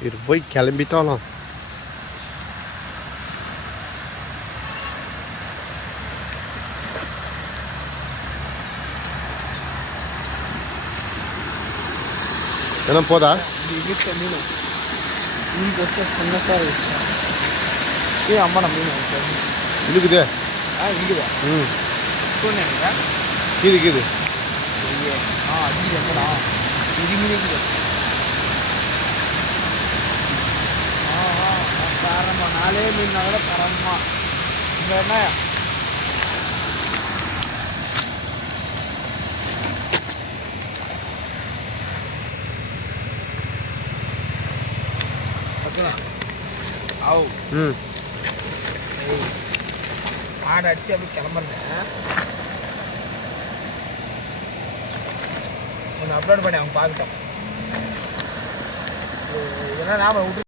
இது போய் கிளம்பிட்டாலாம் என்ன போதா ஏ அம்மா நம்ம இருக்குதே ஆ இருக்குதா ம் சொன்னேன் இது இது ஆ அது இருக்குதா இது இருக்குது பழைய மீன்னா கூட தரமா இல்லைன்னா ஆவு ம் ஆடு அடிச்சு அப்படி கிளம்புறேன் ஒன்று அப்லோட் பண்ணி அவங்க பார்த்துட்டோம் இதெல்லாம் நாம விட்டு